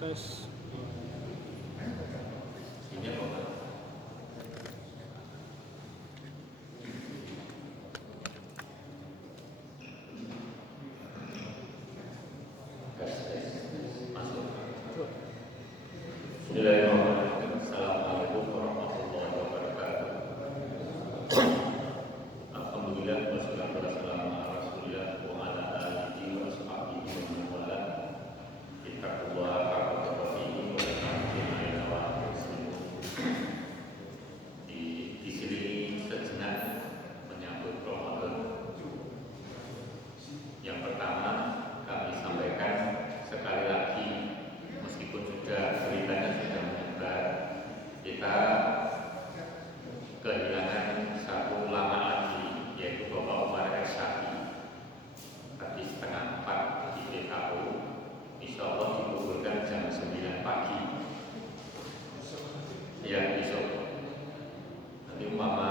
tes. Assalamualaikum warahmatullahi wabarakatuh. Alhamdulillah wassalatu wassalamu ala Rasulillah wa ala alihi wa sahbihi wa man wala. Ittaqullaha haqqa tuqatih wa la tamutunna wa antum muslimun. Di sini sejenak menyambut Ramadan. Yang pertama kami sampaikan sekali lagi, meskipun sudah beritanya sudah menyebar, kita kehilangan satu ulama lagi, yaitu Bapak Umar Ersyafi. Tadi setengah 4 di PKU, insya Allah dikuburkan jam 9 pagi. Ya, besok. Nanti umpama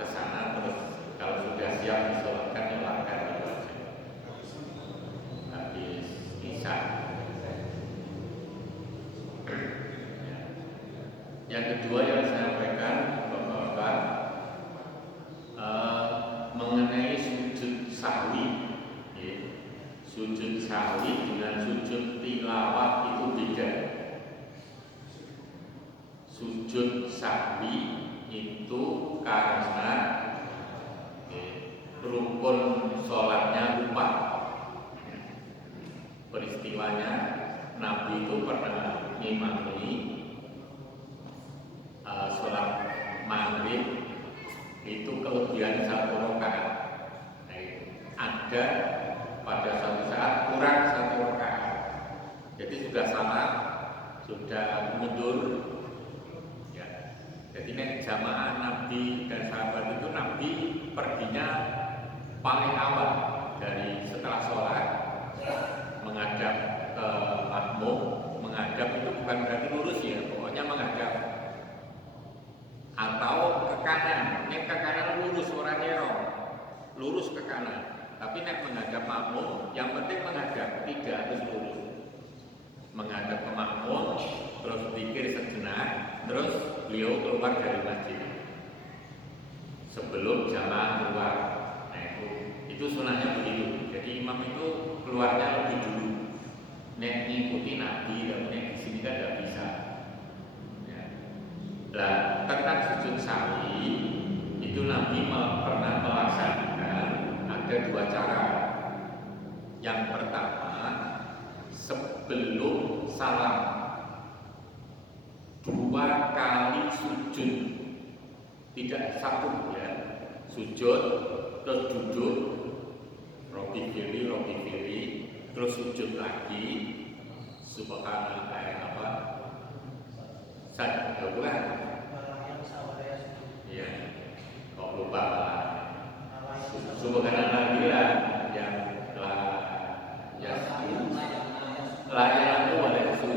ke sana, terus kalau sudah siap disolatkan, nyolakkan gitu aja. Habis isya. Yang kedua yang saya sampaikan, Bapak-bapak, mengenai sujud sahwi, ya. Sujud sahwi dengan sujud tilawah itu beda. Sujud sahwi itu karena rukun sholatnya lupa. Peristiwanya Nabi itu pernah ngimami sholat maghrib itu kelebihan 1 rakaat. Ada pada suatu saat kurang 1 rakaat. Jadi sudah sama, sudah mundur. Ya. Jadi nek jamaah Nabi dan sahabat itu Nabi perginya paling awal dari setelah sholat menghadap ke makmum. Menghadap itu bukan berarti lurus ya, pokoknya menghadap. Atau ke kanan, nek ke kanan lurus orangnya lurus ke kanan. Tapi nek menghadap makmum, yang penting menghadap, tidak harus lurus. Menghadap ke makmum, terus pikir sejenak, terus beliau keluar dari masjid sebelum jamaah keluar. Nah itu sunahnya begitu. Jadi imam itu keluarnya lebih dulu. Nek ngikuti Nabi, dan nek di sini kan tidak bisa. Nah, tentang sujud sahwi itu Nabi pernah melaksanakan ada 2 cara. Yang pertama, sebelum salam 2 kali sujud, tidak 1 ya. Sujud terus duduk, robi kiri, terus sujud lagi, subhanallah bukan? Iya, kok lupa subhanallah yang layanan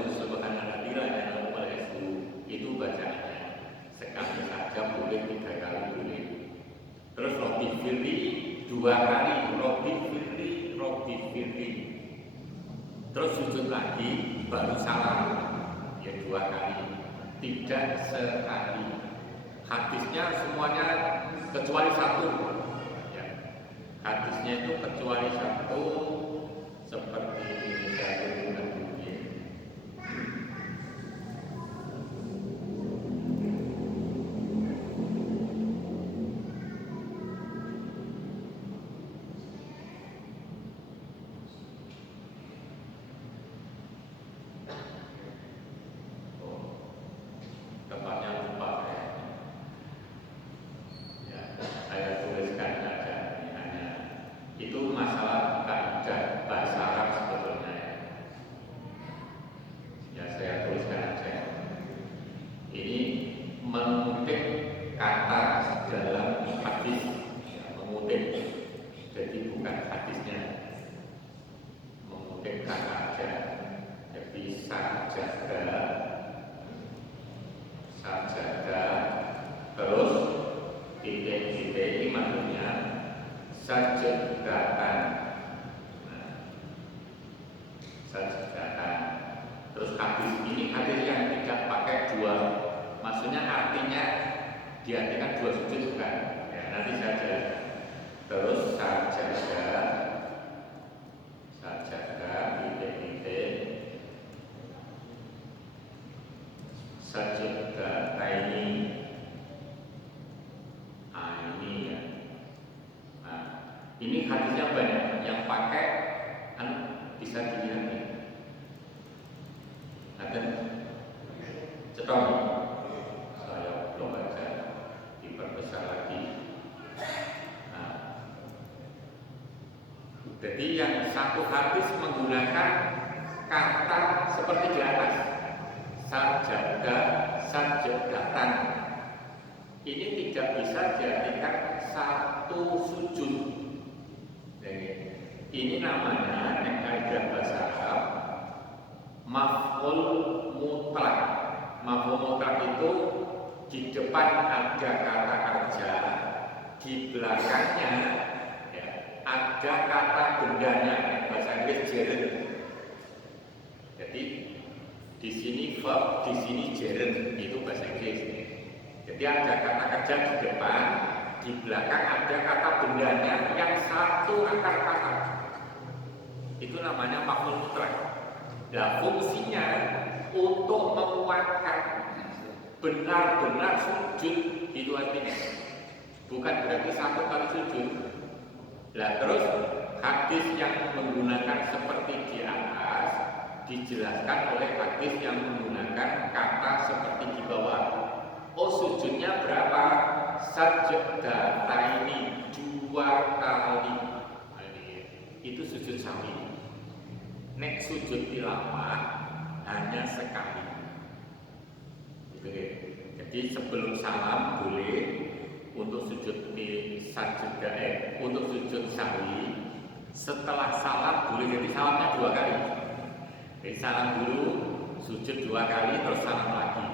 subhanallah yang itu bacaannya sekali saja boleh, 3 kali boleh. Terus robi firli 2 kali, robi firli. Terus sujud lagi baru salam, ya 2 kali. Tidak sekali. Hadisnya semuanya kecuali 1 ya. Hadisnya itu kecuali 1 seperti satu bulan mungkin. Sajadah terus titik diartikan dua sujud bukan? Ya, nanti saya jelaskan. Terus sajadah, titik-titik, sajadah ini ya. Nah, ini hadisnya banyak yang pakai bisa dilihat nih. Ada cetok. Saya belum baca, diperbesar lagi. Nah, jadi yang satu hadis menggunakan kata seperti di atas, sajadatan. Ini tidak bisa diartikan satu sujud. Ini namanya kaidah bahasa Arab maf'ul mutlak. Maf'ul mutlak itu di depan ada kata kerja, di belakangnya ya, ada kata bendanya, bahasa Inggris gerund. Jadi di sini verb, di sini gerund, itu bahasa Inggris. Jadi ada kata kerja di depan, di belakang ada kata bendanya yang satu akar kata. Itu namanya maf'ul mutlak. Nah, fungsinya untuk menguatkan benar-benar sujud, itu artinya. Bukan berarti satu kali sujud. Nah, terus hadis yang menggunakan seperti di atas dijelaskan oleh hadis yang menggunakan kata seperti di bawah. Oh, sujudnya berapa? Sajadataini, 2 kali. Itu sujud sawi. Nek sujud tilawah hanya sekali. Jadi sebelum salam boleh, untuk sujud di sajadah, untuk sujud sawi. Setelah salam boleh, jadi salamnya 2 kali. Jadi salam dulu, sujud 2 kali, terus salam lagi.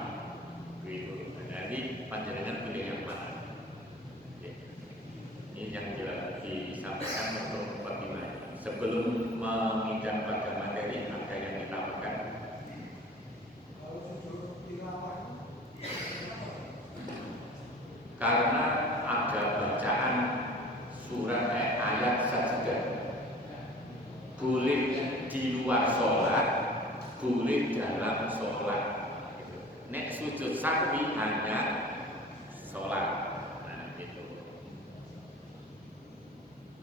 Gitu. Jadi panjenengan pilih yang mana? Ini yang disampaikan untuk pertimbangan. Sebelum menginjak pada materi, ada yang ditambahkan. Karena ada bacaan surat ayat sajadah, boleh di luar sholat, boleh dalam sholat. Nek sujud sahwi hanya sholat. Nah, gitu.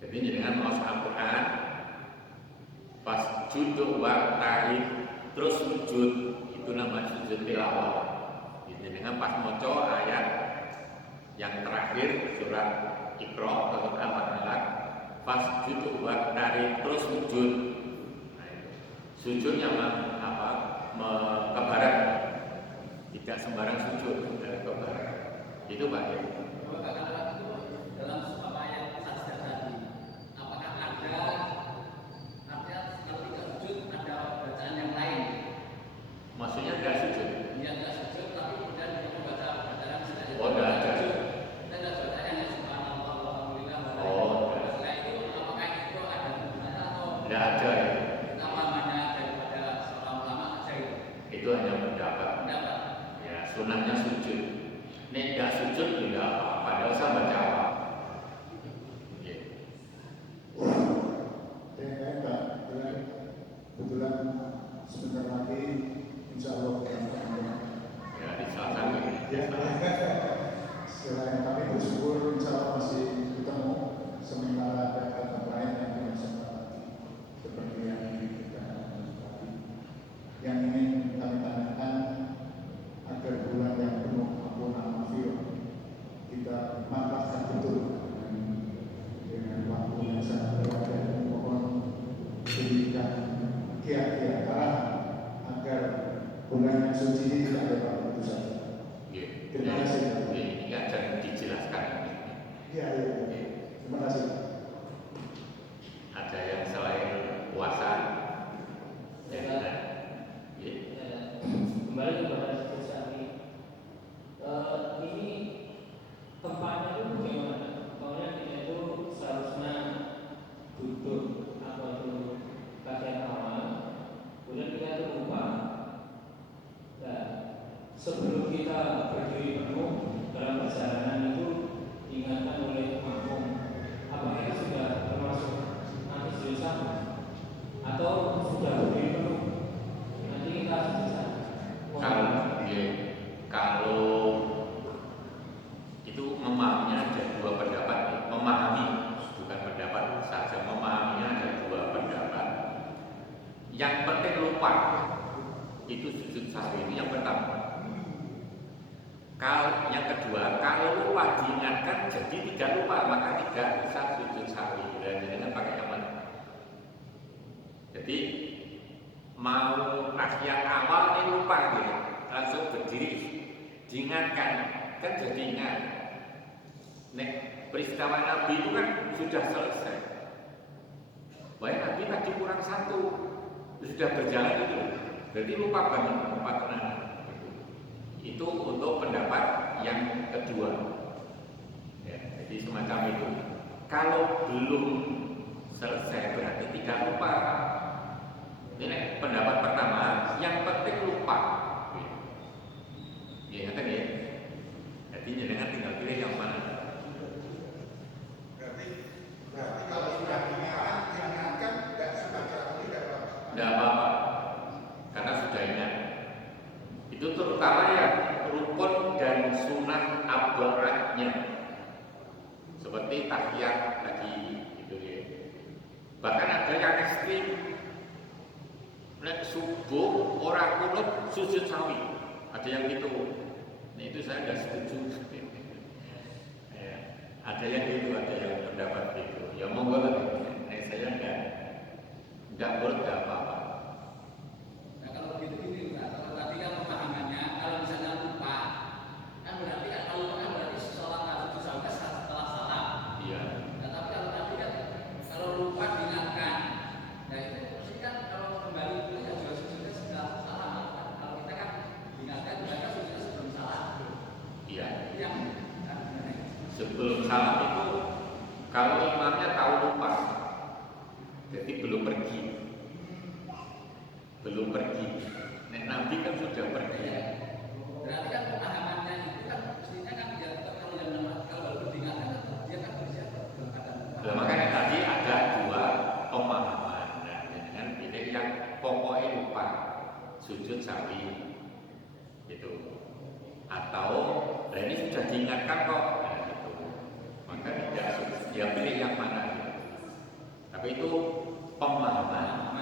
Jadi dengan mau Al-Quran pas judul waktahi terus sujud, itu namanya sujud tilawah. Jadi dengan pas moco ayat yang terakhir surat Iqra atau Al-Alaq, pas judul waktahi terus sujud. Nah, sujudnya apa? Ke barat, tidak sembarang sujud dari ke barat. Itu baik. Dalam ayat sajadah tadi, apakah ada artinya kalau tidak sujud ada bacaan yang lain? Maksudnya tidak sujud? Iya, tidak sujud, tapi kemudian membaca bacaan sajadah. Oh, tidak ada. Tidak ada bacaan yang subhanallah walhamdulillah. Oh, setelah itu apakah itu ada gunanya atau tidak ada ya? Namanya daripada seorang ulama saja itu? Itu hanya pendapat. Ya, sunahnya sujud. Nek tidak sujud tidak apa. itu memahaminya ada dua pendapat, memahami bukan pendapat saja, memahaminya ada dua pendapat. Yang penting lupa itu sujud sahwi, ini yang pertama. Kalau yang kedua, kalau lupa diingatkan jadi tidak lupa, maka tidak bisa sujud sahwi. Dan dengan pakai yang mana? Jadi mau tahiyat awal ini lupa gitu, langsung berdiri diingatkan kan jadi ingat. Nek peristiwa Nabi itu kan sudah selesai. Wah Nabi tadi kurang satu, sudah berjalan itu, berarti lupa banget, lupa tenang. Itu untuk pendapat yang kedua. Ya, jadi semacam itu. Kalau belum selesai berarti tidak lupa. Ini pendapat pertama, yang penting lupa. Ya, ngerti ya? Jadi jangan tinggal pilih yang mana. Berarti kalau sudah diingatkan tidak sebagai tidak apa-apa. Tidak apa-apa, karena sudah ingat. Itu terutama yang rukun dan sunnah abaratnya, seperti tahiyat tadi, gitu ya. Bahkan ada yang ekstrim. Nek subuh orang kunut sujud sawi, ada yang gitu. Nah itu saya nggak setuju. Ya, ada yang gitu, ada yang pendapat gitu. Ya monggo lah. Nah saya nggak boleh nggak apa-apa. Nah kalau begitu gini, kalau tadi kan pemahamannya, kalau misalnya lupa, kan berarti kan kalau lupa kan berarti sholat sujud sawi setelah salam. Iya. Nah tapi kalau tadi kan kalau lupa diingatkan, nah itu mesti kan kalau kembali itu ya juga sujudnya setelah salam. Kalau kita kan diingatkan, mereka sujudnya sebelum salam. Iya. Yang kan gimana? Sebelum salam itu kalau imamnya tahu lupa, jadi belum pergi. Nek Nabi kan sudah pergi. Berarti kan pemahamannya itu kan mestinya kan ya kalau yang namanya kalau baru diingatkan dia kan bersiap belum ada. Nah, makanya tadi ada dua pemahaman. Nah, dengan pilih yang pokoknya lupa sujud sawi gitu. Atau nah ini sudah diingatkan kok, nah, gitu. Maka tidak dia pilih yang mana gitu. Tapi itu pemahaman.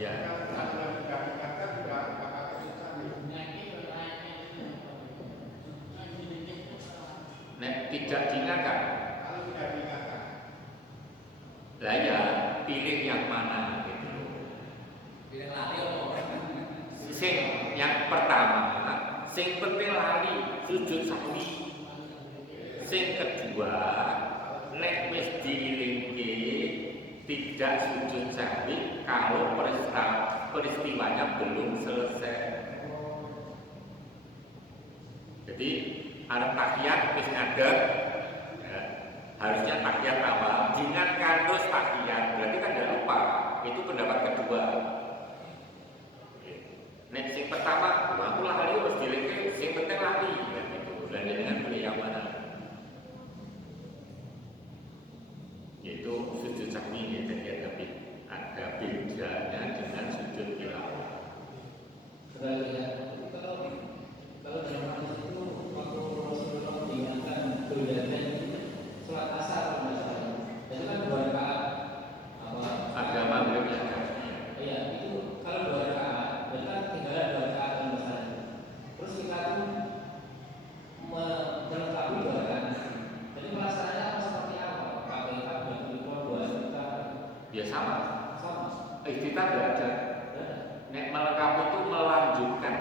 Ya. Kalau sudah diingatkan sudah bakal terus. Nek tidak diingatkan, Kalau sudah diingatkan, lah ya pilih yang mana gitu. Pilih lari apa? Sing yang pertama, sing penting lali sujud sawi. Sing kedua, nek wis diilingke tidak sujud sawi kalau peristiwanya belum selesai. Jadi ada tahiyat wis ngadeg, ya, harusnya tahiyat awal diingatkan terus tahiyat, berarti kan tidak lupa. Itu pendapat kedua. Nek sing pertama, aku lali harus dilengke, sing penting lali, gitu. Dan dengan pilih yang mana? Yaitu sujud sahwi ya, jadi ada bedanya dengan sujud tilawah. Kalau dalam hadis itu waktu Rasulullah diingatkan berbedanya sholat asar itu kan 2 rakaat. Ada maghribnya. Iya itu kalau 2 rakaat berarti kan tinggal 2 rakaat misalnya. Terus kita tuh melengkapi 2 rakaat. Jadi pelaksanaannya seperti apa? KPK berkumpul 2 juta. Ya sama. Sama. Tidak ada. Nek melengkapi itu melanjutkan.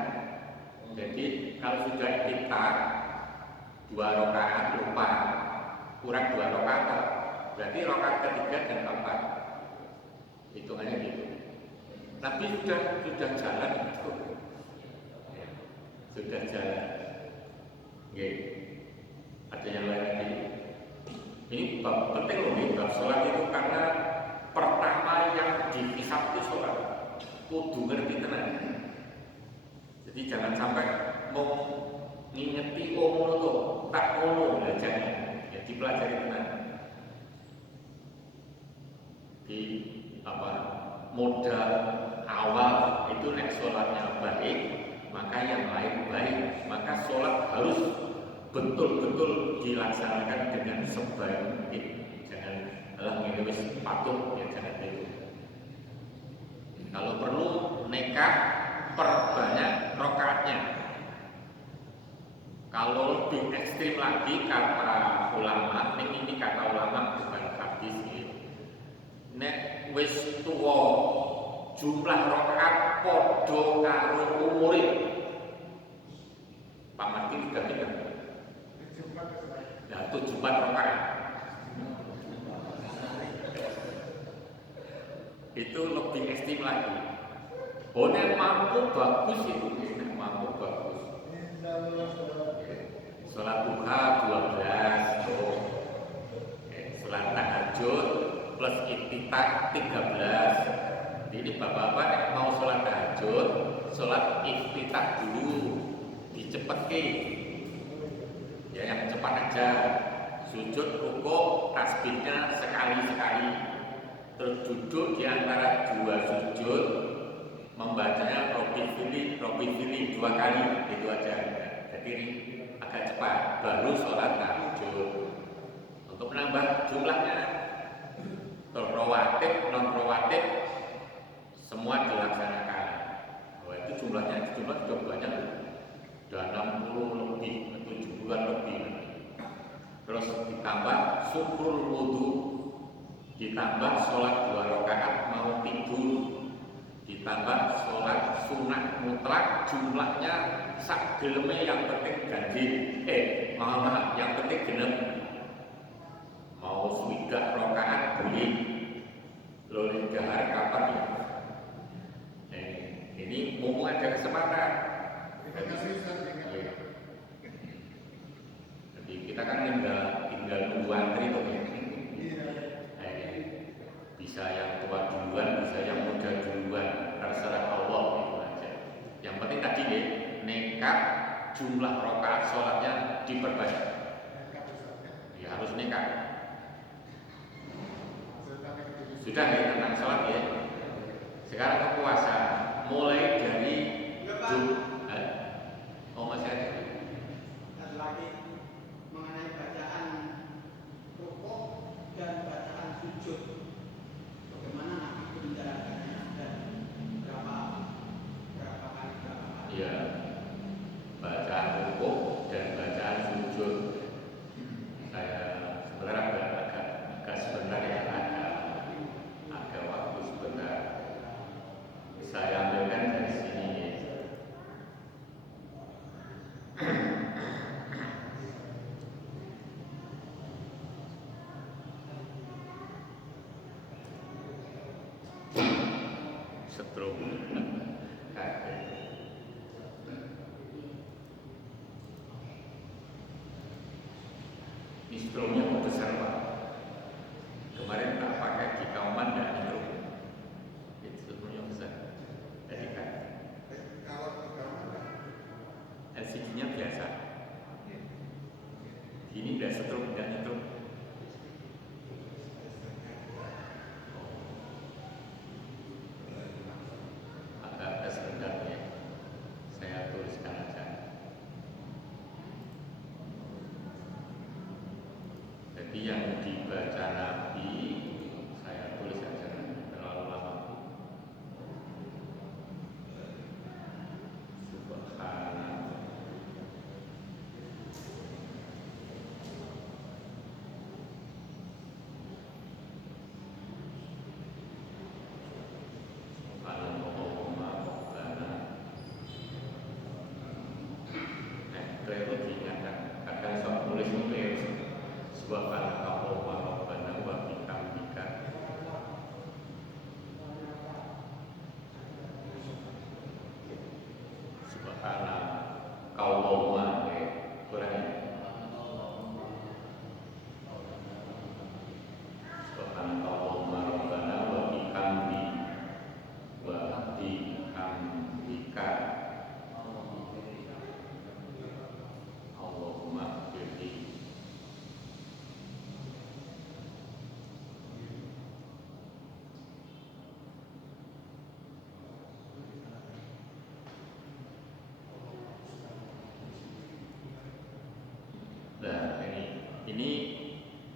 Jadi kalau sudah kita 2 rakaat lupa, kurang 2 rakaat, berarti rakaat ketiga dan keempat. Hitungannya gitu. Nabi sudah jalan itu, ya, sudah jalan. Oke. Ada yang lain lagi? Ini bab penting loh, bab sholat itu karena pertama yang dihisab itu sholat. Kudu ngerti tenang. Jadi jangan sampai mau ngingeti ngono tuh tak ngono belajarnya, ya dipelajari tenang. Di apa modal awal itu nek sholatnya baik, maka yang lain baik, maka sholat harus betul-betul dilaksanakan dengan sebaik mungkin. Jangan ini wis patuh, ya jangan itu. Kalau perlu nekat, perbanyak rokaatnya. Kalau lebih ekstrim lagi kata ulama, ini kata ulama bukan hadis ini. Nek wis tuwa jumlah rokaat podo karo umure. Pamati tiga. Ya 74 rokaat. Itu lebih ekstrim lagi. Nek mampu bagus itu, nek mampu bagus. Sholat duha 12, sholat tahajud plus iftitah 13. Jadi bapak-bapak mau sholat tahajud, sholat iftitah dulu, dicepetke. Ya yang cepat aja. Sujud rukuk tasbihnya sekali-sekali. Terus duduk di antara dua sujud, membacanya Robbi Fili 2 kali, itu aja. Jadi agak cepat, baru sholat tahajud. Untuk menambah jumlahnya, rawatib, non rawatib, semua dilaksanakan. Bahwa itu jumlah sudah banyak, sudah 60 lebih, 70-an lebih. Terus ditambah syukrul wudu, ditambah sholat 2 rakaat mau tidur, ditambah sholat sunnah mutlak, jumlahnya sak geleme yang penting ganjil. Maaf, yang penting genep. Mau swidak rakaat boleh. Loleh dahar kapan ya? Ini mumpung ada kesempatan. Jadi kita kan tinggal nunggu antri tuh ya. Bisa yang tua duluan, bisa yang muda duluan, terserah Allah itu aja. Yang penting tadi ya, nekat jumlah rakaat sholatnya diperbanyak. Ya harus nekat. Sudah ya tentang sholat ya. Sekarang ke puasa, mulai dari masih ada. Lagi mengenai bacaan rukuk dan bacaan sujud. Bagaimana nanti penjelasannya dan berapa kali? Ya, bacaan rukuk dan bacaan sujud. Saya sebenarnya agak sebentar ya, ada waktu sebentar. Saya ambilkan dari sini. Setrum. Ini strumnya mau besar Pak. Kemarin tak pakai di kauman dan strum. Itu strumnya besar. Jadi kan LCD-nya biasa. Ini udah setrum, tidak nyetrum. Agak sebentar ya. Saya tuliskan aja. Jadi yang dibaca Nabi saya tulis aja, terlalu lama.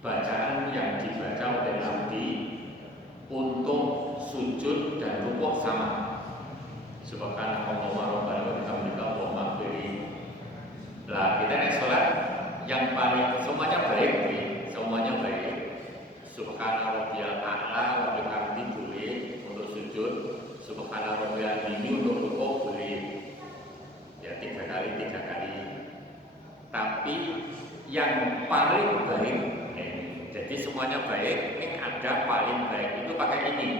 bacaan yang dibaca oleh Nabi untuk sujud dan rukuk sama. Subhanallah wa rabbana wa bihamdika Allahumma ighfirli. Lah kita nek salat yang paling semuanya baik, semuanya baik. Subhana rabbiyal a'la wa bihamdihi boleh untuk sujud, subhana rabbiyal azim untuk rukuk boleh. Ya 3 kali. Tapi yang paling baik, jadi semuanya baik, ini ada paling baik itu pakai ini.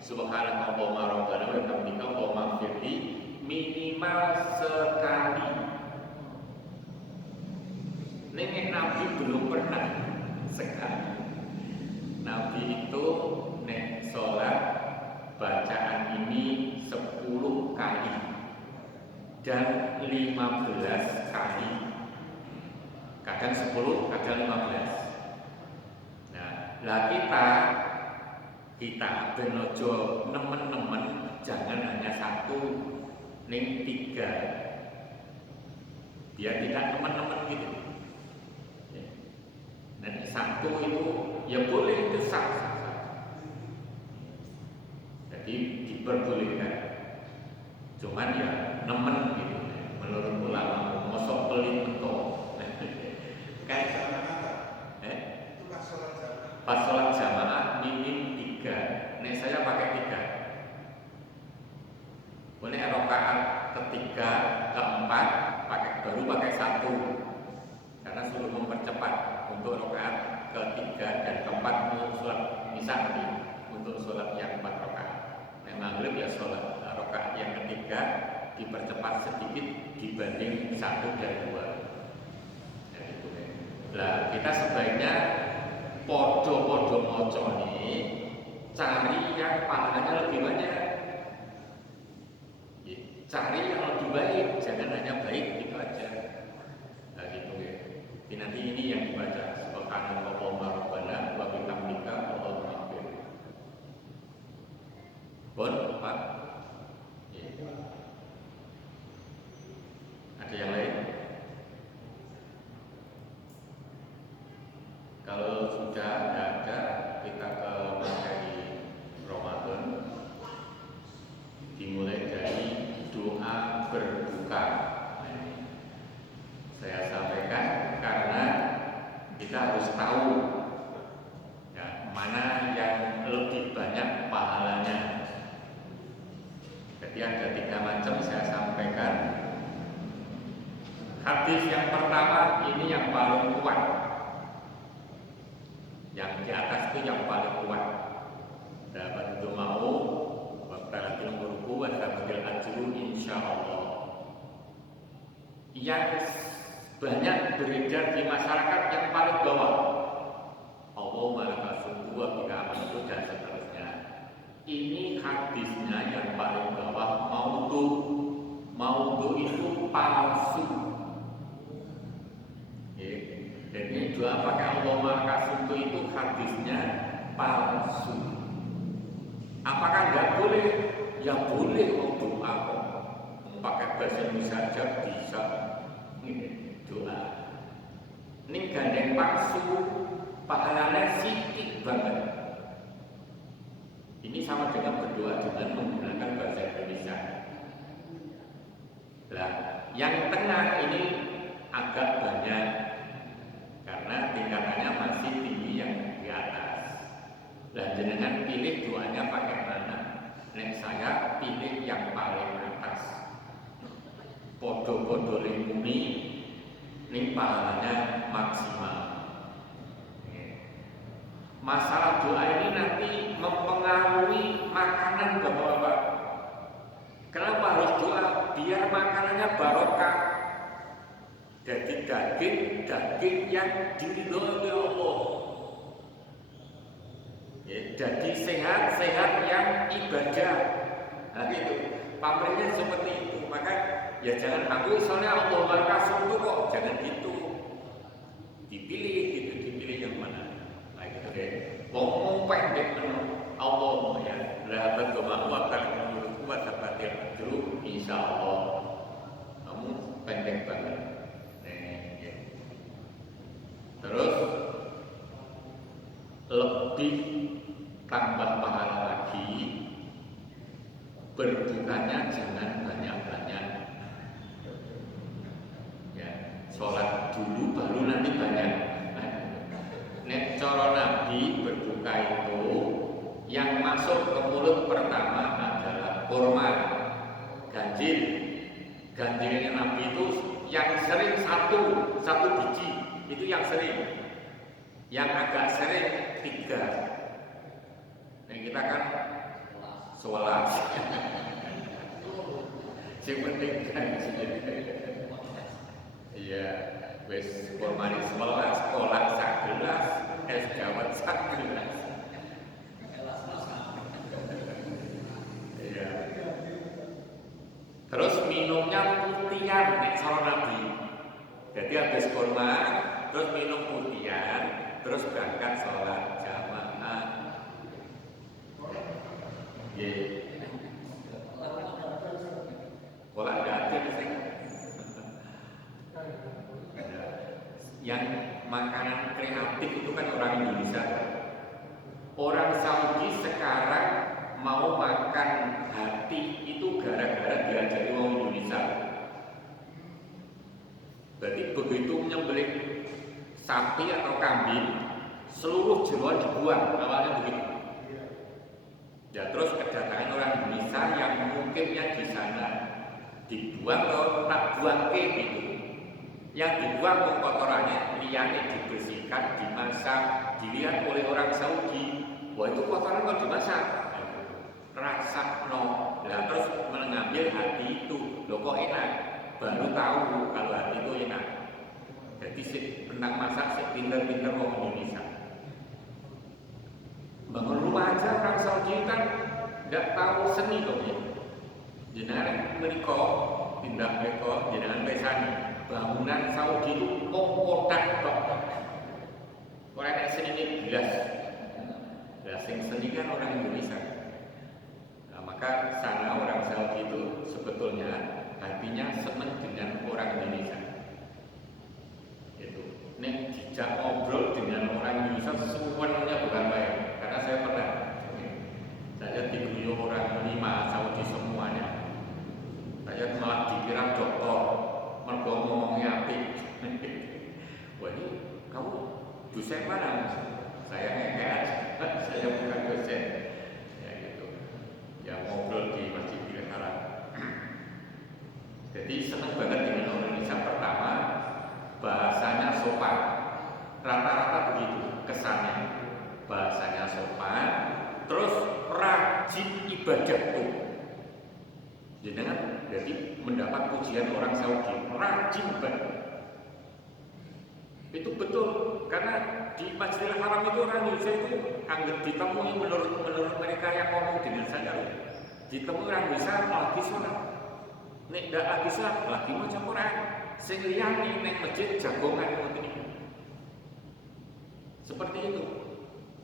Subhanallah wa rabbana wa bihamdika Allahumma ighfirli minimal sekali. Ini Nabi belum pernah sekali. Nabi itu nek sholat bacaan ini 10 kali dan 15 kali. Kadang 10, kadang 15. Nah, lah kita benojo nemen-nemen jangan hanya 1 ning 3. Biar tidak teman-teman gitu. Dan 1 itu ya boleh itu sah. Jadi diperbolehkan. Cuman ya nemen gitu. Menurut ulama mosok pelit betul. Kayak itu pas sholat jamaah. pas sholat jamaah minim 3. Nih saya pakai 3. Boleh rakaat ketiga, keempat baru pakai 1. Karena suruh mempercepat untuk rakaat ketiga dan keempat untuk sholat misalnya untuk sholat yang 4 rakaat. Nah, maghrib ya sholat rakaat yang ketiga dipercepat sedikit dibanding 1 dan 2. Nah, gitu. Lah kita sebaiknya podo-podo moco nih cari yang pahalanya lebih banyak. Cari yang lebih baik, jangan hanya baik gitu aja. Nah, gitu ya. Jadi nanti ini yang dibaca subhanallah wa rabbana wa bihamdika Allahumma ighfir. Bon, Pak. Ya. Ada yang lain? Kalau sudah ada, kita ke materi Ramadan. Dimulai dari doa berbuka. Saya sampaikan karena kita harus tahu ya, mana yang lebih banyak pahalanya. Jadi ada 3 macam saya sampaikan. Hadis yang pertama ini yang paling kuat. Yang di atas itu yang paling kuat. Dapat itu mau Wabtalatil muruku wa sabatil ajru insyaallah. Yang banyak beredar di masyarakat yang paling bawah Allahumma lakasumtu wa bika amantu dan seterusnya. Ini hadisnya yang paling bawah maudhu itu palsu. Dan ini doa pakai Allahumma lakasumtu itu hadisnya palsu. Apakah nggak boleh? Ya boleh doa kok. Pakai bahasa Indonesia saja bisa doa. Ini gandeng palsu, pahalanya sedikit banget. Ini sama dengan berdoa dengan menggunakan bahasa Indonesia. Nah, yang tengah ini agak banyak karena tingkatannya masih tinggi yang di atas. Dan jenengan pilih doanya pakai mana? Nek saya pilih yang paling atas. Podo-podo limuni, ini pahalanya maksimal. Masalah doa ini nanti mempengaruhi makanan bapak-bapak. Kenapa harus doa? Biar makanannya barokah. Jadi daging yang diridhoi oleh Allah. Jadi sehat-sehat yang ibadah. Nah itu pamrihnya seperti itu. Maka ya jangan aku soalnya Allah berkasih itu kok, jangan gitu. Dipilih gitu, dipilih yang mana. Nah gitu deh. Ngomong pendek menurut Allah ya. La taqwa wa ta'ala wa tabatil ajru insyaallah. Kamu pendek banget. Nah, ya. Terus lebih tambah pahala lagi. Berbukanya jangan banyak-banyak. Ya, sholat dulu baru nanti banyak. Nek cara Nabi berbuka itu yang masuk ke mulut pertama adalah kurma, ganjil. Ganjilnya Nabi itu yang sering satu biji, itu yang sering. Yang agak sering 3. Nah kita kan 11. Yang penting ganjil. Iya, wis kurma 11, kolak 11, es dawet 11. Iya. Terus minumnya putihan nek cara Nabi. Jadi habis kurma, terus minum putihan, terus berangkat sholat jamaah. Nggih. Kolak enggak ada sih. Yang makanan kreatif itu kan orang Indonesia. Orang Saudi sekarang mau makan hati itu gara-gara diajari orang Indonesia. Berarti begitu menyembelih sapi atau kambing, seluruh jeroan dibuang, awalnya begitu. Ya terus kedatangan orang Indonesia yang mungkinnya di sana dibuang atau tak buang gitu. Yang dibuang kotorannya, liannya dibersihkan, dimasak, dilihat oleh orang Saudi. Wah itu kotoran kalau dimasak, rasa no. Nah, terus mengambil hati itu, loh kok enak. Baru tahu kalau hati itu enak. Jadi tentang masak sih pinter-pinter orang Indonesia. Bangun rumah aja orang Saudi kan tidak tahu seni kok ya. Jenengan mereka tindak mereka jenengan pesani. Bangunan Saudi itu kotak kok. Orang yang seni ini jelas. Yang seni kan orang Indonesia. Nah, maka sana orang Saudi itu sebetulnya hatinya senang dengan orang Indonesia. Itu. Nek dijak ngobrol dengan orang Indonesia semuanya bukan baik. Karena saya pernah. Saya diguyur orang 5 Saudi semuanya. Saya malah dikira dokter. Mergo ngomongnya apik. Wah ini kamu dosen mana? Saya ngekek aja. Saya bukan dosen. Ya gitu. Ya ngobrol di Masjidil Haram. Jadi senang banget dengan orang Indonesia. Pertama, bahasanya sopan. Rata-rata begitu kesannya. Bahasanya sopan. Terus rajin ibadah tuh. Jadi mendapat pujian orang Saudi, rajin banget. Itu betul, karena di Masjidil Haram itu orang Indonesia itu anggap ditemui menurut mereka yang ngomong dengan saya. Ditemui orang Indonesia lagi sholat, nek ndak lagi sholat, lagi maca Quran. Sing liyane nek masjid jagongan ngoten iki. Seperti itu.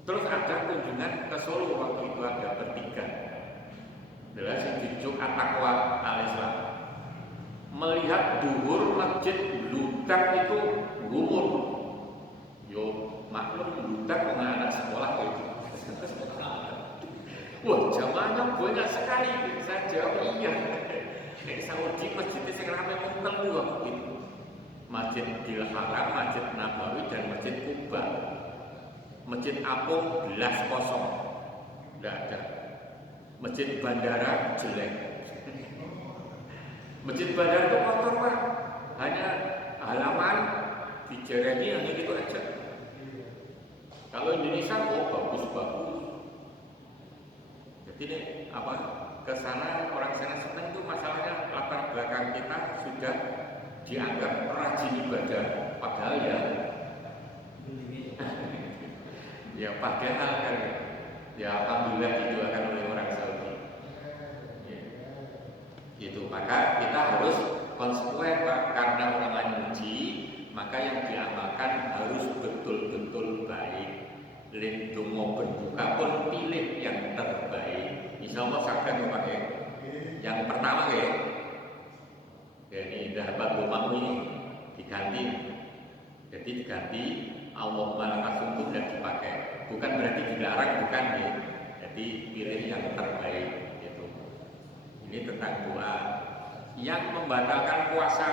Terus ada kunjungan ke Solo waktu itu ada bertiga. Adalah si dijuk At-Taqwa al-Islam. Melihat duhur masjid ludak itu gumur. Yo maklum ludak anak sekolah itu. Wah jamaahnya banyak sekali. Saya jawab iya. Di Saudi masjidnya sing rame mung telu gitu. Masjidil Haram, Masjid Nabawi dan Masjid Kuba. Masjid Apung belas kosong. Tidak ada. Masjid bandara jelek. Masjid bandara itu kotor Pak. Hanya halaman dijereni hanya gitu aja. Kalau Indonesia bagus-bagus. Jadi ini apa? Kesana orang sana senang itu masalahnya latar belakang kita sudah dianggap rajin ibadah. Padahal ya padahal kan ya alhamdulillah didoakan oleh orang Saudi. Ya. Gitu. Maka kita harus konsekuen Pak, karena orang lain uji, maka yang diamalkan harus betul-betul baik. Lindungo berbuka pun pilih yang terbaik. Insyaallah sakit Pak ya. Yang pertama ya, ini dah bagus ini diganti. Jadi diganti Allahumma lakasum itu tidak dipakai. Bukan berarti dilarang, bukan ya. Jadi pilih yang terbaik gitu. Ini tentang doa. Yang membatalkan puasa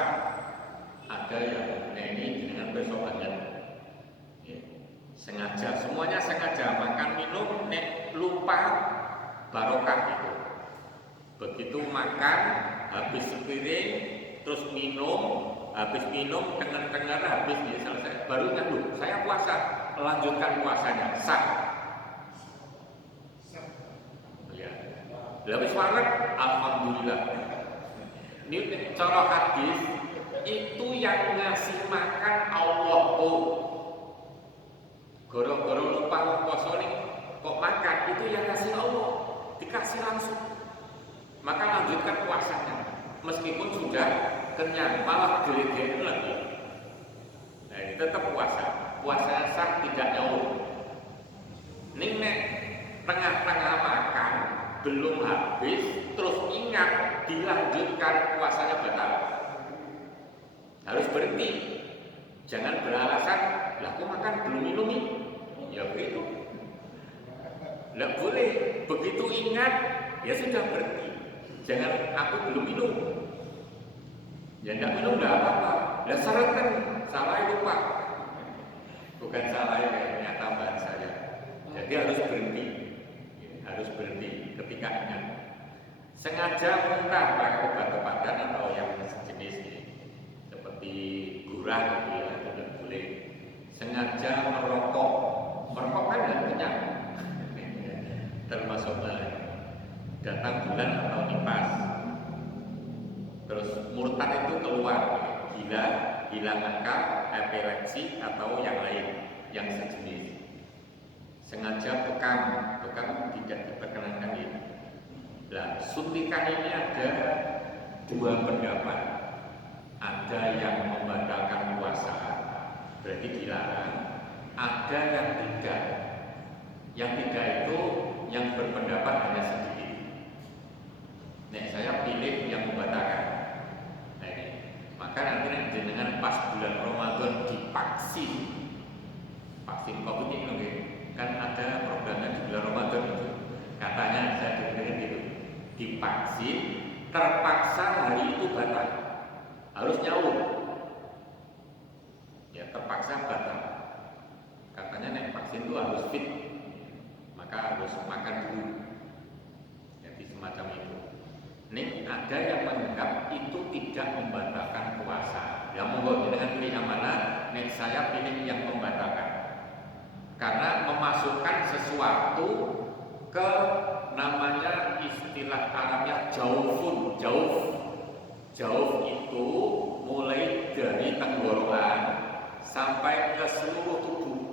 ada yang ini dengan besok banget. Ya. Sengaja, semuanya sengaja makan minum lupa barokah itu. Begitu makan habis sepiring terus minum, habis minum dengar habis dia selesai baru ingat loh saya puasa, lanjutkan puasanya sah. Ya, lebih semangat alhamdulillah. Ini cara hadis itu yang ngasih makan Allah tuh. Goro-goro lupa puasa kok makan itu yang ngasih Allah, dikasih langsung. Maka lanjutkan puasanya meskipun sudah kenyang, malah gede-gede lagi. Nah, ini tetap puasa. Puasa sah tidak jauh. Ning nek tengah-tengah makan belum habis, terus ingat dilanjutkan puasanya batal. Harus berhenti. Jangan beralasan, lah kok makan belum minum nih? Ya begitu. Nggak boleh. Begitu ingat, ya sudah berhenti. Jangan aku belum minum. Ya enggak minum enggak apa-apa. Ya salah kan, salah itu Pak. Bukan salah ya, tambahan saya. Jadi harus berhenti. Harus berhenti ketika ingat. Sengaja muntah pakai obat-obatan atau yang sejenis ini. Seperti gurah gitu ya, tidak boleh. Sengaja merokok. Merokok kan enggak kenyang. Termasuk datang bulan atau nifas, terus murtad itu keluar, gila, hilang akal, epilepsi atau yang lain, yang sejenis. Sengaja bekam tidak diperkenankan ini. Nah, suntikan ini ada dua pendapat. Ada yang membatalkan puasa, berarti dilarang. Ada yang tidak. Yang tidak itu yang berpendapat hanya sedikit. Nek saya pilih yang membatalkan. Nah ini, maka nanti dengan pas bulan Ramadan divaksin, vaksin COVID ini kan ada programnya di bulan Ramadan itu. Katanya saya dengar gitu, divaksin terpaksa hari itu batal, harus nyaur. Ya terpaksa batal. Katanya nek vaksin itu harus fit, maka harus makan dulu. Jadi semacam itu. Nih ada yang menganggap itu tidak membatalkan puasa. Ya monggo dengan pilih yang mana? Nih saya pilih yang membatalkan. Karena memasukkan sesuatu ke namanya istilah Arabnya jaufun. Jauf itu mulai dari tenggorokan sampai ke seluruh tubuh.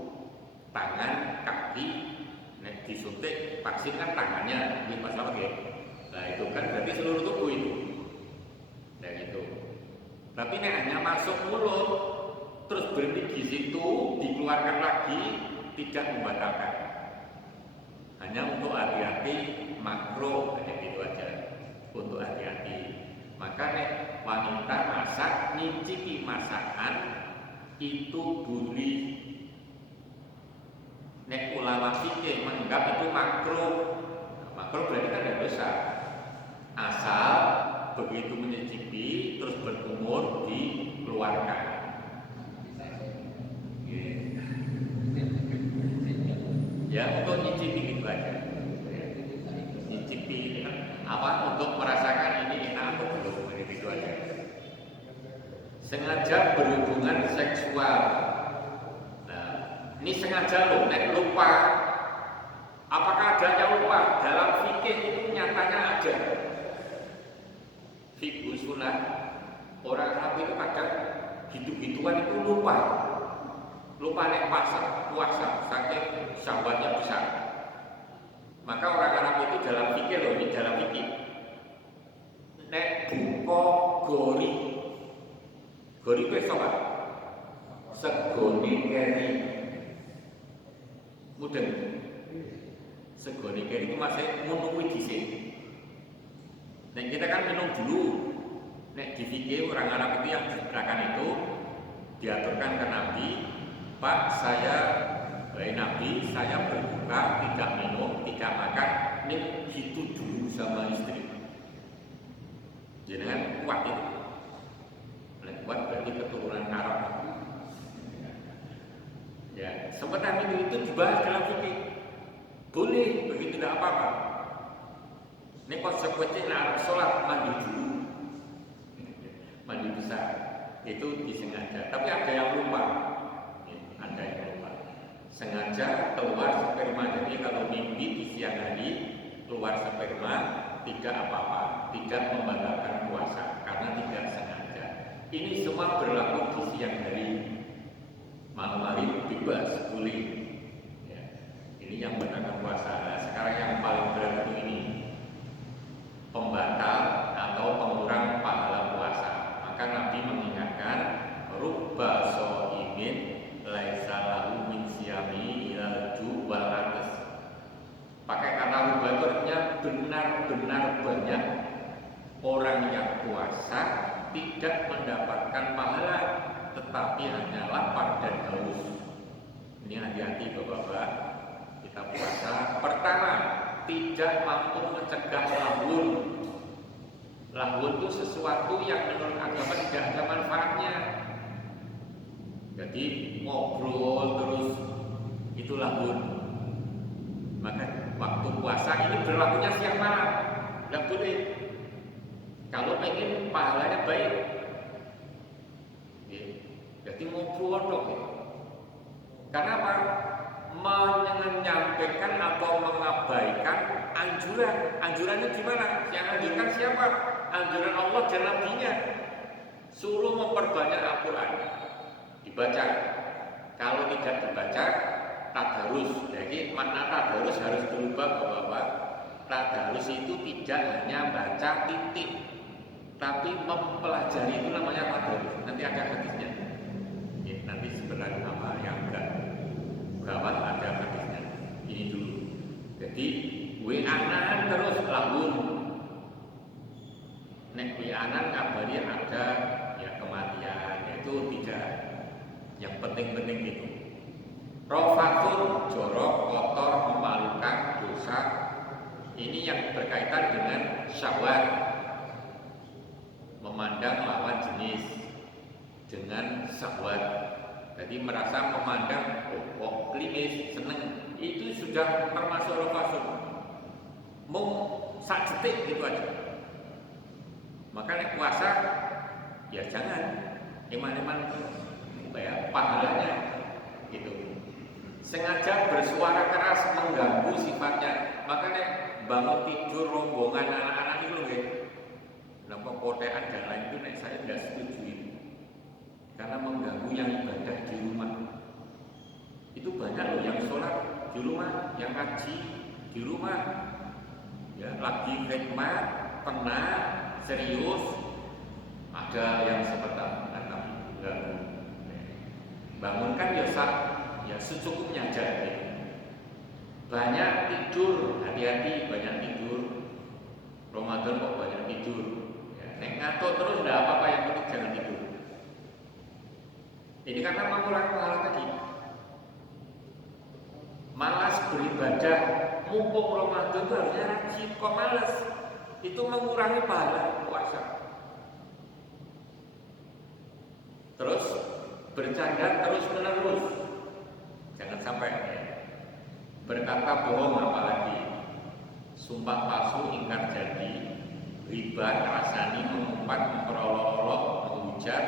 Tangan, kaki, nih disuntik vaksin kan tangannya, ini masalah ya. Nah itu kan berarti seluruh tubuh itu. Dan itu. Tapi ini hanya masuk mulut, terus berhenti di situ, dikeluarkan lagi, tidak membatalkan. Hanya untuk hati-hati makro, hanya gitu aja. Untuk hati-hati. Maka nek wanita masak, nyicipi masakan itu boleh. Nek ulama fikih menganggap itu makro. Makro berarti kan ada dosa. Asal begitu menyicipi terus berumur dikeluarkan. Ya untuk nyicipi gitu aja. Nyicipi apa untuk merasakan ini enak atau belum gitu aja. Sengaja berhubungan seksual. Nah, ini sengaja loh, nek lupa. Apakah ada yang lupa? Dalam fikih itu nyatanya ada. Fikih sunnah orang Arab itu kadang gitu-gituan itu lupa nek puasa saking syahwatnya besar. Maka orang Arab itu dalam fikih loh, ini dalam fikih nek buka gori besok kan segoni keri mudeng segoni keri itu masih menunggu di sini. Nah kita kan minum dulu. Nek di fikih orang Arab itu yang diserahkan itu diaturkan ke Nabi Pak, saya Nabi, saya berbuka, tidak minum, tidak makan, ini gitu dulu sama istri. Jangan kuat itu. Kuat berarti keturunan Arab. Ya, sebenarnya itu dibahas dalam fikih. Boleh, begitu tidak apa-apa. Ini konsekuensinya Arab sholat mandi dulu, mandi besar itu disengaja. Tapi ada yang lupa, ada yang lupa. Sengaja keluar sperma. Jadi kalau mimpi di siang hari keluar sperma tidak apa-apa, tidak membatalkan puasa karena tidak sengaja. Ini semua berlaku di siang hari. Malam hari bebas, boleh. Ya. Ini yang membatalkan puasa. Nah, sekarang yang paling berat itu ini, pembatal atau pengurang pahala puasa. Maka Nabi mengingatkan, rubba shaimin laisa lahu min siyami ilal ju' wal atas. Pakai kata rubba itu artinya benar-benar banyak orang yang puasa tidak mendapatkan pahala, tetapi hanya lapar dan haus. Ini hati-hati Bapak-bapak, kita puasa. Pertama, tidak mampu mencegah lahun. Lahun itu sesuatu yang menurut agama tidak ada manfaatnya. Jadi ngobrol terus itu lahun. Maka waktu puasa ini berlakunya siang malam, tidak boleh. Kalau pengen pahalanya baik, jadi ngobrol dong. Karena apa? Menyampaikan atau mengabaikan anjuran. Anjurannya gimana? Yang anjurkan siapa? Anjuran Allah dan Nabi-Nya. Suruh memperbanyak Al-Quran, dibaca. Kalau tidak dibaca, tadarus. Jadi makna tadarus harus berubah bahwa tadarus itu tidak hanya baca titik, tapi mempelajari, itu namanya tadarus. Nanti ada hadisnya. Nanti sebenarnya apa yang enggak gawat ada hadisnya. Ini dulu. Jadi WA-an terus lahun. Nek WA-an kabari ada ya kematian, itu tidak. Yang penting-penting itu. Rofatul, jorok, kotor, memalukan, dosa. Ini yang berkaitan dengan syahwat. Memandang lawan jenis dengan syahwat. Jadi merasa memandang kok klinis, seneng, itu sudah termasuk rofasul. Mau sak detik gitu aja. Makanya puasa ya jangan iman-iman ya pahalanya gitu. Sengaja bersuara keras mengganggu sifatnya. Makanya bangun tidur rombongan anak-anak itu loh ya. Nampak kotean dan lain itu saya tidak setuju itu. Karena mengganggu yang ibadah di rumah. Itu banyak loh yang sholat di rumah, yang ngaji di rumah. Ya, lagi khidmat, tenang, serius. Ada yang seperti mengganggu. Bangunkan ya secukupnya aja. Banyak tidur, hati-hati banyak tidur. Ramadan kok banyak tidur. Ya, nek ngatur terus tidak apa-apa, yang penting jangan tidur. Ini karena mengurangi pahala tadi. Malas beribadah, mumpung Ramadan itu harusnya rajin, kok malas. Itu mengurangi pahala puasa. Terus bercanda terus menerus. Jangan sampai berkata bohong, apalagi sumpah palsu, ingkar janji, riba, ngerasani, mengumpat, memperolok-olok, menghujat,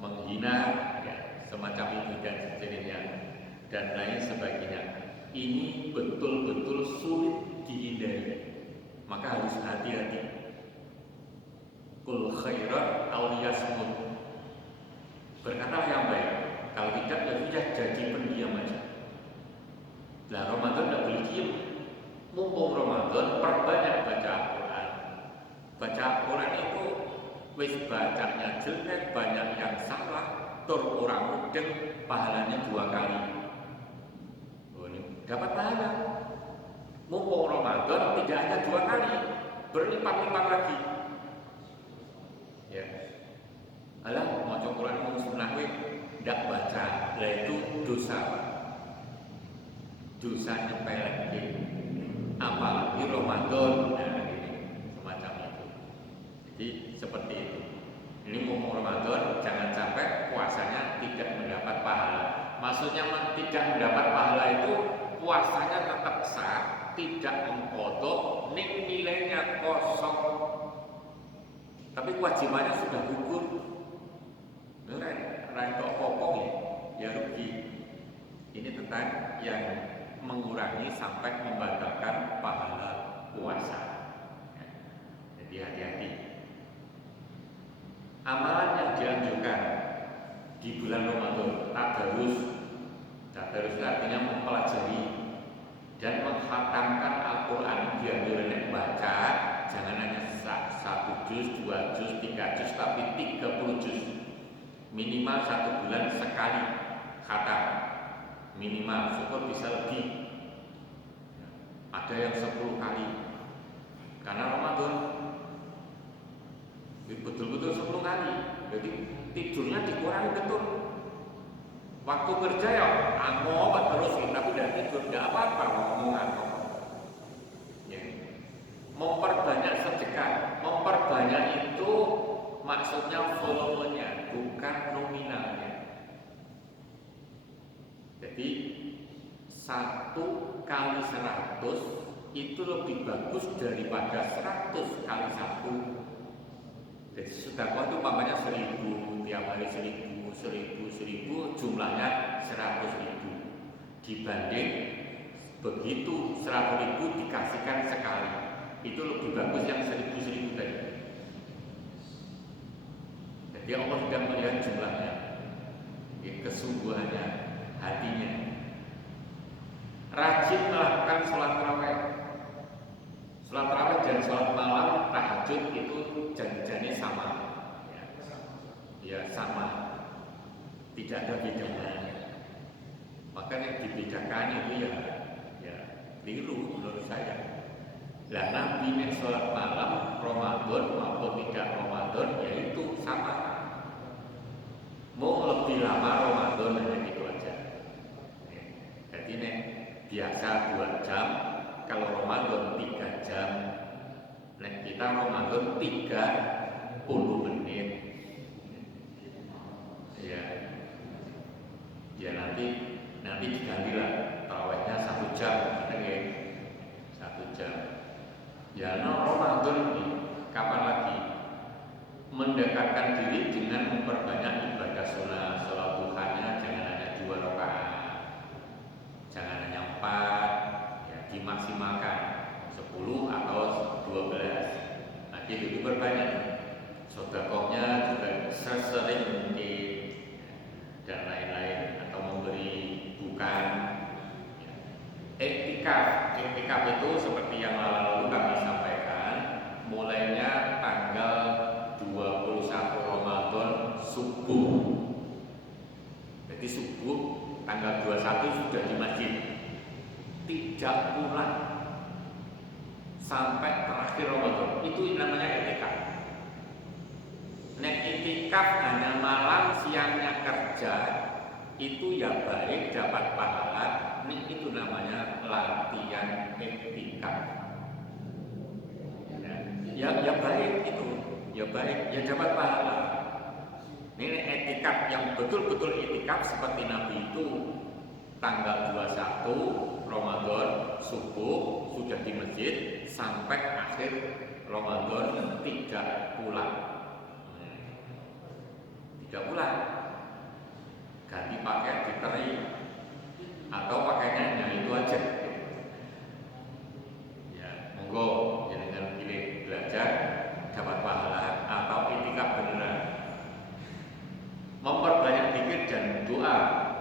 menghina, ya, semacam itu dan sejenisnya dan lain sebagainya. Ini betul-betul sulit dihindari. Maka harus hati-hati. Kul khairat auliyasmut. Berkatalah yang baik. Kalau tidak ya sudah jadi pendiam aja. Nah, Ramadan tidak boleh diam. Mumpung Ramadan, perbanyak baca Al-Quran. Baca Al-Quran itu wis bacanya jelek, banyak yang salah, tur orang mudeng, pahalanya 2 kali. Oh, ini dapat pahala. Mumpung Ramadan tidak hanya 2 kali, berlipat-lipat lagi. Ya. Alah, mau Quran mau sunah tidak baca, lah itu dosa, dosa nyepelekin. Apalagi Ramadan, nah ini semacam itu. Jadi seperti itu. Ini mau Ramadan, jangan sampai puasanya tidak mendapat pahala. Maksudnya tidak mendapat pahala itu puasanya tetap sah, tidak mengkodok, nilainya kosong, tapi kewajibannya sudah gugur. Rai kok kopong ya rugi. Ini tentang yang mengurangi sampai membatalkan pahala puasa. Jadi hati-hati. Amalan yang dianjurkan di bulan Ramadan, tadarus. Tadarus artinya mempelajari dan menghatamkan Al-Quran. Dianjurkan baca, jangan hanya 1 juz, 2 juz, 3 juz, tapi 30 juz. Minimal 1 bulan sekali khatam, minimal, syukur bisa lebih. Ada yang 10 kali, karena Ramadan betul-betul 10 kali. Jadi tidurnya dikurangi betul. Waktu kerja ya ngomong terus, tapi udah tidur, nggak apa-apa ngomongan. Ya. Memperbanyak sedekah, memperbanyak itu maksudnya volumenya, bukan nominalnya. Jadi 1 kali 100 itu lebih bagus daripada 100 kali 1. Jadi sedekah itu umpamanya 1000, tiap hari 1000, jumlahnya 100.000. Dibanding begitu 100.000 dikasihkan sekali, itu lebih bagus yang 1000 tadi. Jadi Allah sudah melihat jumlahnya, kesungguhannya, hatinya. Rajin melakukan sholat tarawih. Sholat tarawih dan sholat malam tahajud itu janjinya sama. Ya sama, tidak ada bedanya. Makanya dibedakan itu ya keliru menurut saya. Lah Nabi yang sholat malam Ramadan maupun tidak Ramadan yaitu sama. Mau lebih lama Ramadan hanya gitu aja. Jadi nih biasa 2 jam, kalau Ramadan 3 jam. Nah kita Ramadan 30 menit. Ya nanti digantilah tarawihnya 1 jam, oke? 1 jam. Ya Ramadan ini kapan lagi? Mendekatkan diri dengan memperbanyak ibadah sunnah, sholat duhanya jangan hanya 2 rakaat, jangan hanya 4, ya dimaksimalkan 10 atau 12. Nanti itu berbanyak. Sedekahnya juga sesering mungkin dan lain-lain, atau memberi bukan. Iktikaf itu seperti yang lalu kami sampaikan, mulainya tanggal 21 Ramadan subuh. Jadi subuh tanggal 21 sudah di masjid, tidak pulang sampai terakhir Ramadan. Itu namanya iktikaf. Nek iktikaf hanya malam, siangnya kerja, itu ya baik, dapat pahala. Ini itu namanya latihan iktikaf. Ya baik itu, ya baik, ya dapat pahala. Ini iktikaf yang betul-betul iktikaf seperti Nabi itu tanggal 21 Ramadan subuh sudah di masjid sampai akhir Ramadan tidak pulang. Tidak pulang, ganti pakai diteri atau pakainya hanya itu aja. Ya monggo jangan pilih belajar dapat pahala atau iktikaf beneran. Memperbanyak zikir dan doa.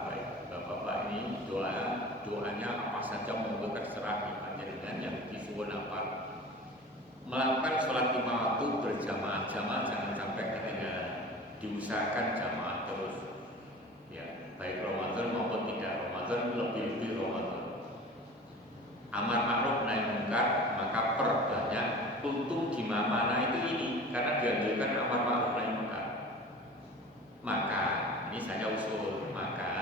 Baik bapak-bapak ini doanya apa saja monggo terserah dengan yang disuwun apa. Melakukan sholat 5 waktu berjamaah-jamaah, jangan sampai ketinggalan. Diusahakan jamaah terus, ya baik Ramadan maupun tidak Ramadan, lebih-lebih Ramadan. Amar ma'ruf nahi munkar, maka perbanyak. Untung di mana itu ini, karena dianjurkan amar ma'ruf nahi munkar. Maka ini saya usul Rasul, maka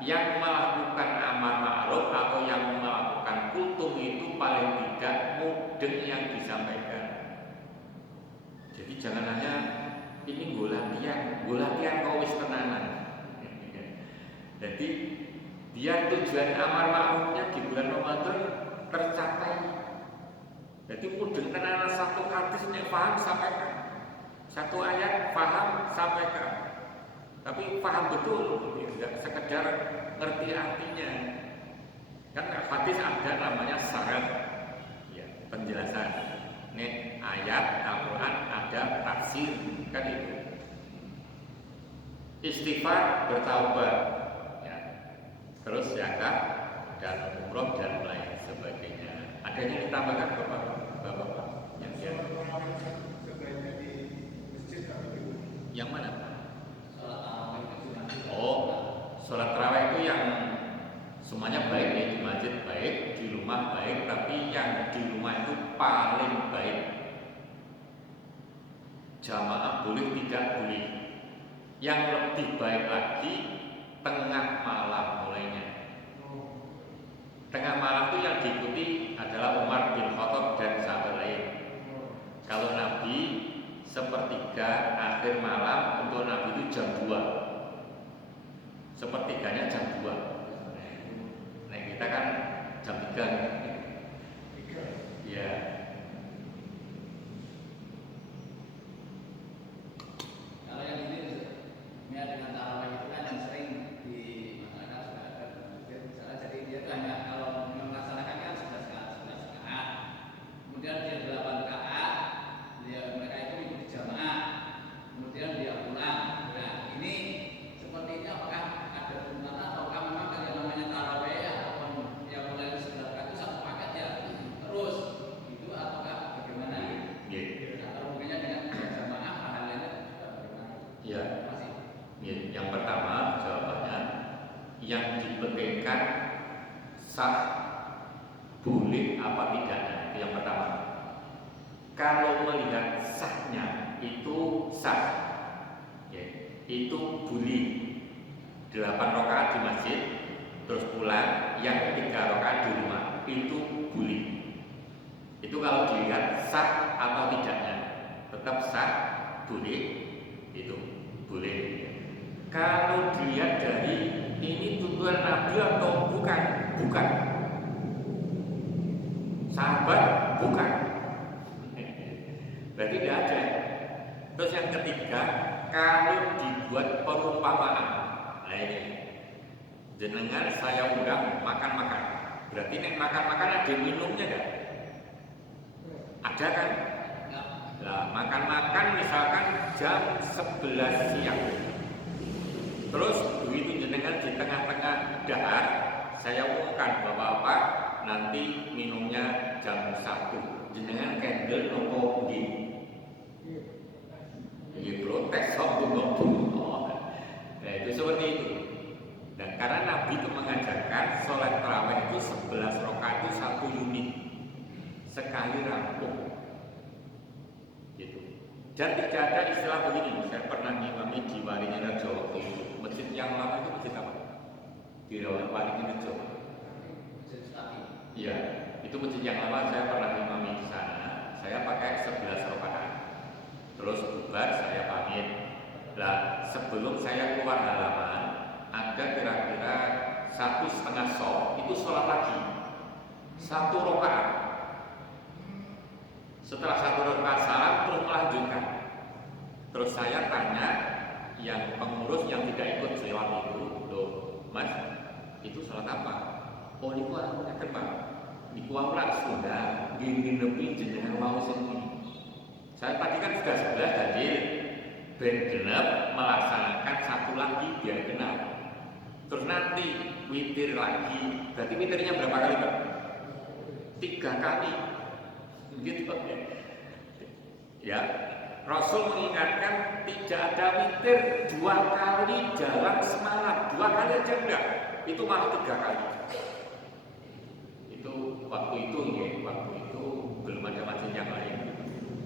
yang melakukan amar ma'ruf atau yang melakukan kultum itu paling tidak mudeng yang disampaikan. Jadi jangan hanya ini gue latihan kau wis tenanan. Jadi biar tujuan amar ma'rufnya di bulan Ramadan tercapai. Jadi mudeng tenanan satu hadis nek paham sampaikan. Satu ayat paham sampaikan. Tapi paham betul, tidak sekedar ngerti artinya. Kan hadis ada namanya syarat, ya, penjelasan. Nek ayat Al-Quran ada tafsir, kan itu. Istighfar, bertaubat, ya. Terus zakat dan umroh dan lain sebagainya. Ada yang ditambahkan bapak-bapak? Sebaiknya di masjid atau di rumah? Yang mana? Sholat tarawih itu cuma Oh, sholat tarawih itu yang semuanya baik ya, di masjid baik, di rumah baik, tapi yang di rumah itu paling baik. Jamaah boleh tidak boleh. Yang lebih baik lagi tengah malam mulainya. Tengah malam itu yang diikuti adalah Umar bin Khattab dan sahabat lain. Kalau Nabi sepertiga akhir malam, untuk Nabi itu jam 2. Sepertiganya jam 2. Nah kita kan jam 3 ya. kalau yang ini dengan tarawih itu kan yang sering di masyarakat sudah ada masjid misalnya, jadi dia itu hanya kalau melaksanakan kan 11 rakaat, kemudian dia 8 rakaat, mereka itu mengikuti jamaah, kemudian dia pulang. Nah ini seperti ini apakah ada tuntutan ataukah memang yang namanya tarawih ataupun yang mulai 11 rakaat itu satu paket ya terus itu, ataukah bagaimana? Atau mungkinnya dengan jamaah pahalanya juga bagaimana? Ya. Masih. Ya, yang pertama jawabannya yang dipentingkan sah boleh apa tidaknya, itu yang pertama. Kalau melihat sahnya itu sah, ya, itu boleh 8 rakaat di masjid terus pulang, yang 3 rakaat di rumah itu boleh. Itu kalau dilihat sah atau tidaknya, tetap sah, boleh, itu boleh. Kalau dilihat dari ini tuntunan Nabi atau bukan, sahabat bukan, berarti tidak ada. Terus yang ketiga, kalau dibuat perumpamaan, nah ini jenengan saya undang makan-makan, berarti nek makan-makan ada minumnya enggak? Ada kan? Nah, makan-makan misalkan jam 11 siang. Terus begitu jenengan di tengah-tengah dahar, saya umumkan bapak-bapak nanti minumnya jam 1. Jenengan candle nopo di. Ini protes sok nopo. Nah itu seperti itu. Dan karena Nabi itu mengajarkan sholat tarawih itu 11 rakaat itu 1 unit sekali rampung. Gitu. Dan tidak ada istilah begini. Saya pernah ngimami di Waringin-Rejo waktu itu. Masjid yang lama itu masjid apa? Di Waringin-Rejo. Iya, itu masjid yang lama saya pernah ngimami di sana. Saya pakai 11 rakaat. Terus bubar saya pamit. Nah, sebelum saya keluar halaman, ada kira-kira 1,5 sholat itu sholat lagi 1 rakaat. Setelah 1 rakaat salam terus melanjutkan. Terus saya tanya yang pengurus yang tidak ikut sholat itu, loh mas, itu sholat apa? Oh ini aku akan pak, ini aku sudah gini lebih jenengan mau sendiri. Saya tadi kan sudah 11 hadir, ben genap melaksanakan 1 lagi biar genap. Terus nanti witir lagi, berarti witirnya berapa kali pak? 3 kali. Gitu ya. Rasul mengingatkan tidak ada witir 2 kali dalam semalam, 2 kali aja enggak, itu malah 3 kali. Itu waktu itu ya, waktu itu belum ada masjid yang lain.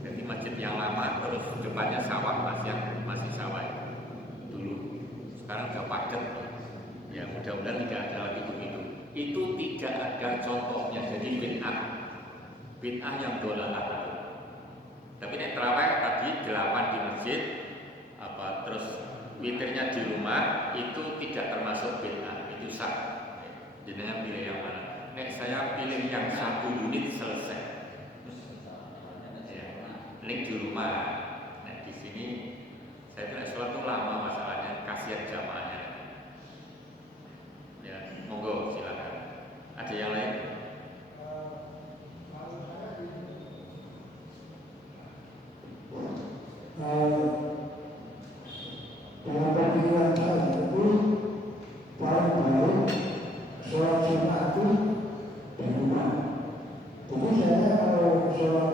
Jadi masjid yang lama terus depannya sawah, masih sawah dulu. sekarang udah padat. Ya mudah-mudahan tidak ada lagi begitu. Itu tidak ada contohnya. Jadi bid'ah yang dolalah. Tapi ini terawih tadi 8 di masjid, terus witirnya di rumah itu tidak termasuk bid'ah, itu sah. Jenengan pilih yang mana? Nek saya pilih yang 1 unit selesai. Ya, ini di rumah. Nah di sini saya tidak sholat itu lama masalahnya, kasihan jamaahnya. Ya, monggo silakan. Ada yang lain? Dalam pikiran saya itu paling baik sholat sunnah itu di rumah. Jadi saya kalau sholat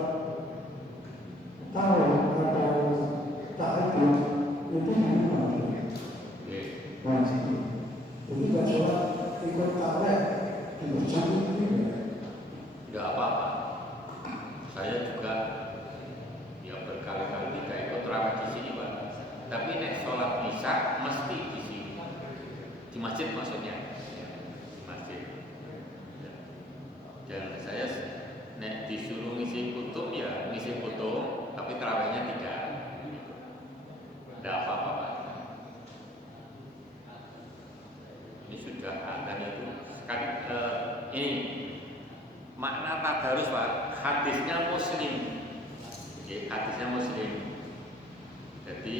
tahu atau tahajud itu di rumah. Wajib. Jadi kalau sholat ikut tarawih di masjid itu Tidak apa-apa. Saya juga berkali-kali tidak ikut terawih di sini, Pak. Tapi nek sholat isya mesti di sini, di masjid maksudnya, di masjid. Dan saya nek disuruh ngisi kutub ya ngisi kutub, tapi terawihnya tidak. Tidak apa-apa, Pak. Ini sudah adanya itu sekali. Ini makna tadarus, Pak. Hadisnya Muslim. Oke, hadisnya Muslim. Jadi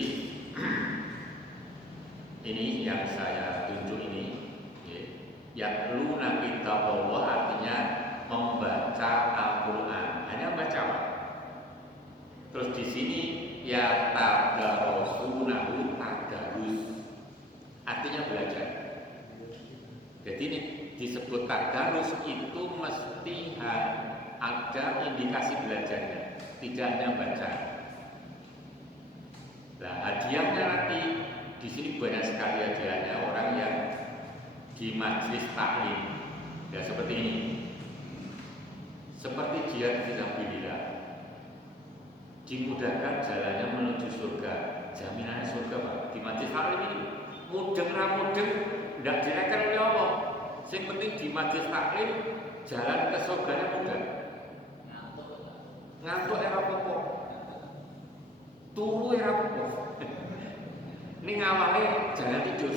ini yang saya tunjuk ini, yatluna kitaballah artinya membaca Al-Quran. Hanya baca, Pak. Terus di sini ya tadarasunahu tadarus, artinya belajar. Jadi ini disebut tadarus itu mesti ada indikasi belajarnya, tidak hanya baca. Nah, hadiahnya nanti di sini banyak sekali hadiahnya orang yang di majelis taklim, ya seperti ini, seperti jihad fisabilillah, dimudahkan jalannya menuju surga, jaminannya surga, Pak. Di majelis taklim ini mudeng ramudeng, tidak direken oleh Allah. Yang penting di majelis taklim jalan ke surganya mudah. Ngantuk era apa-apa, turu era apa-apa. Ini ngawalnya jangan tidur.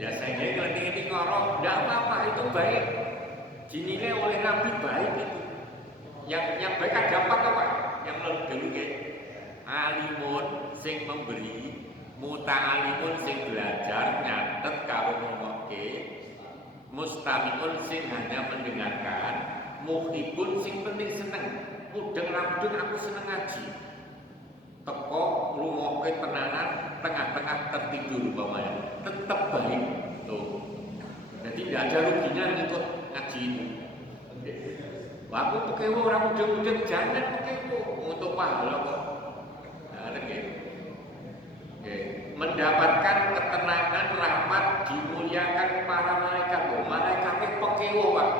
Ya saya ini ngeling-ngeling ngorok, tidak apa-apa, itu baik. Dinilai oleh Nabi baik itu. Yang baik ada empat apa? Yang dulu ke alimun sing memberi, muta'alimun sing belajar nyatet karo ngomoke, mustami'un sing hanya mendengarkan, muhibun sing penting seneng. Mudeng ramudeng aku seneng ngaji. Teko lungoke tenanan tengah-tengah tertidur umpamanya tetap baik tuh. Jadi tidak ada ruginya untuk ngaji itu. Aku pekewo ora mudeng-mudeng jangan pekewo untuk pahala kok. Nah, mendapatkan ketenangan rahmat dimuliakan para malaikat. Malaikatnya pekewo, Pak.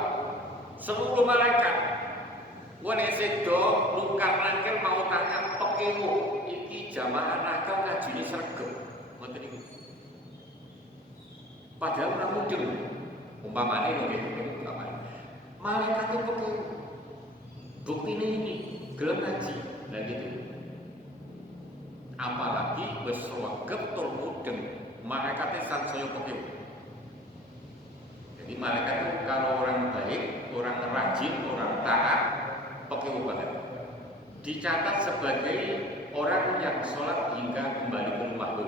Seluruh malaikat. Wene sedo lungkar nangkel mau tanya pekewo iki jamaah nakal ngajine sregep. Ngoten niku. Padahal ora mudeng. Umpamane lho nggih, umpamane. Malaikat itu pekewo. Buktine ini gelem ngaji. Lah gitu. Apalagi wis sregep tur mudeng, malaikate sansaya pekewo. Jadi malaikat itu kalau orang baik, orang rajin, orang taat, pekewo banget. Dicatat sebagai orang yang sholat hingga kembali ke rumahku.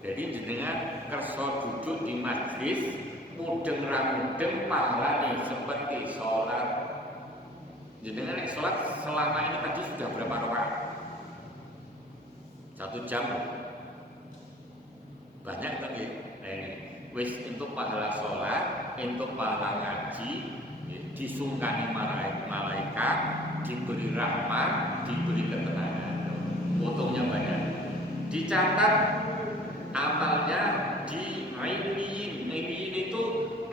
Jadi dengan kerso duduk di majlis, mudeng ramudeng pahalane seperti sholat. Jadi dengan sholat selama ini tadi sudah berapa rakaat? 1 jam. Banyak kan ya? Nah ini, wis untuk pahala sholat, untuk pahala ngaji, disungkani malaikat, diberi rahmat, diberi ketenangan. Untungnya banyak. Dicatat amalnya di Ainiyin. Ainiyin itu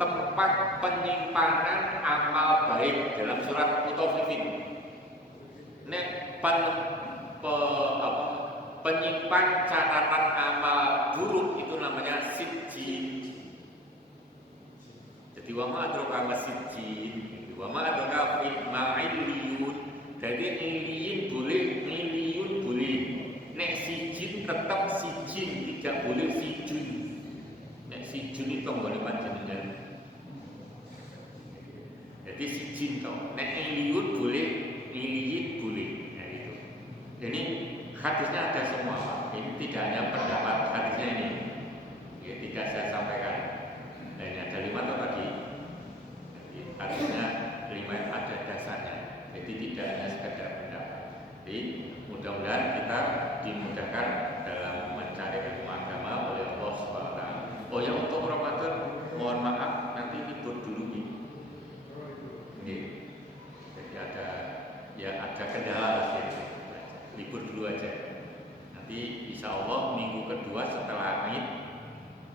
tempat penyimpanan amal baik dalam surat Mutaffifin. Nek penyimpan catatan amal buruk itu namanya sijjin. Jadi wa ma adraka ma sijjin, wa ma adraka ma illiyun. Jadi illiyun boleh. Nek sijjin tetap sijjin, tidak boleh sijun. Nek sijun itu boleh panjenengan. Jadi sijin toh. Nek illiyun boleh, illiyin boleh. Nah itu. Jadi hadisnya ada semua. Ini tidak hanya pendapat hadisnya ini. Ya, tidak saya sampaikan. Nah ini ada 5 atau tadi. Jadi, hadisnya 5 ada dasarnya. Jadi tidak hanya sekedar pendapat. Jadi mudah-mudahan kita dimudahkan dalam mencari ilmu agama oleh Allah SWT. Oh ya, untuk Ramadan mohon maaf nanti tidur dulu nih. Jadi ada kendala lah sih. Libur dulu aja. Nanti insya Allah minggu kedua setelah Id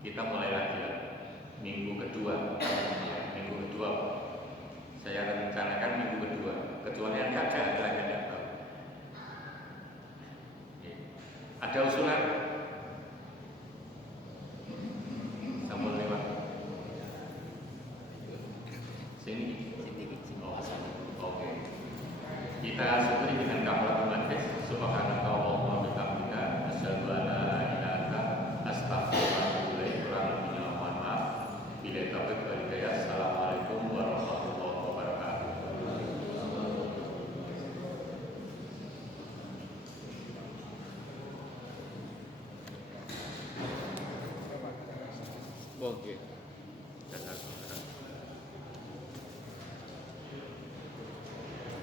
kita mulai lagi lah. Minggu kedua saya rencanakan minggu kedua. Kecuali nanti ada lagi tidak tahu. Ada usulan? Sambung lewat. Sini. Oh, oke. Kita syukuri dengan kafaratul majlis. Subhanakallahumma wa bihamdika asyhadu an la ilaha illa anta astaghfiruka wa atubu ilaik. Kurang lebihnya mohon maaf. Bila taufiq wal hidayah. Assalamualaikum warahmatullahi wabarakatuh. Oke.